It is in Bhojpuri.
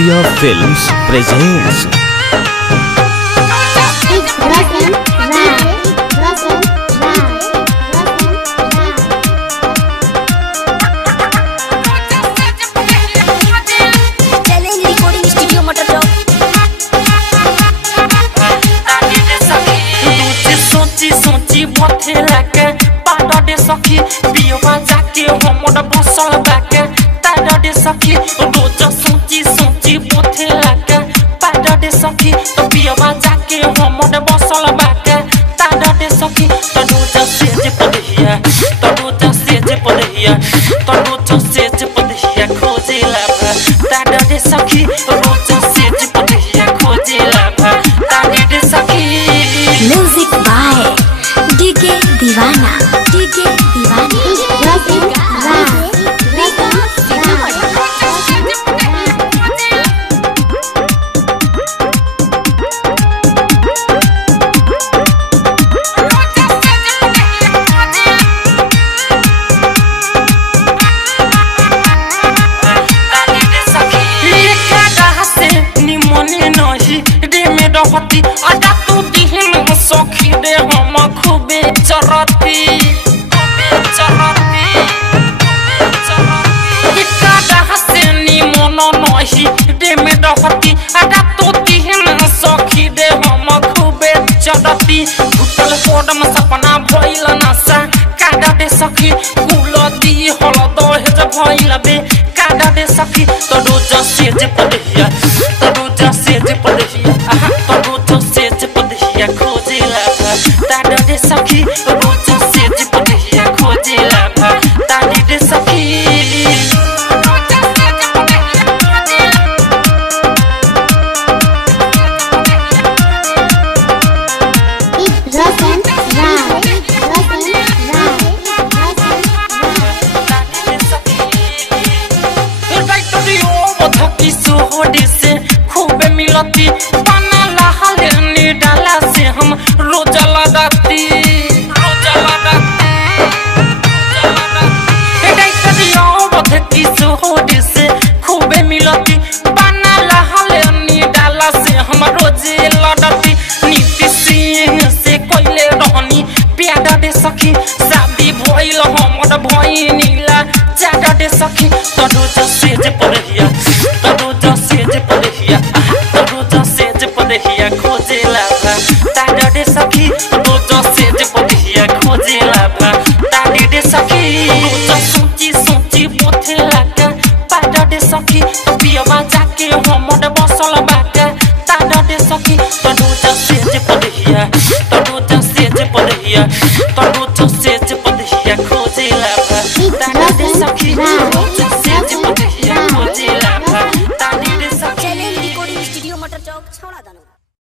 Riya Films presents सखी बियोवा जाके हमर बसल बाके तारा दे सखी रोज सोची सोची बोथे लाके पारा दे सखी तो बियोवा जाके हमर बसल बाके तारा दे सखी तो रोज सेज पदहिया तो रोज सेज पदहिया तो रोज सेज पदहिया खोजे लाभा तारा दे सखी रोज सेज पदहिया खोजे लाभा तारा दे सखी म्यूजिक बाय डीके दीवाना रहती आजा तू दिहन सखी रे हम खूबे चरती इतना हसनी मन नही रे में रहती आजा तू दिहन सखी रे हम खूबे चरती उठल कोडम सपना भइल नसा काडा दे सखी कुलती हल दहेज भइल बे काडा दे सखी तो रोज सेज पदहिया तो रोज सेज पदहिया सखी रोज सेज पदहिया खोजे लाभा तारी दे सखी से खूबे मिलती पाना लहले डाला से हम रोज लगाती से खूबे मिलती पाना लहले डाला से हम रोजे लड़ती नीति सिंह से कोइले रहनी प्यादा दे सखी शादी भइल हमर भइनीला चाटा दे सखी तो रोज सेज पदहिया तो रोज सेज पदहिया तो रोज सेज पदहिया खोजे लाभा तारा दे सखी रोज सेज पदहिया खोजे लाभा तारी दे सखी रोज सोची सोची बोथे लाका पारा दे सखी तो बियोवा जाके हमर बसल बाके तारा दे सखी तो रोज सेज पदहिया तो रोज सेज पदहिया तो रोज सेज पदहिया खोजे लाभा तारा दे सखी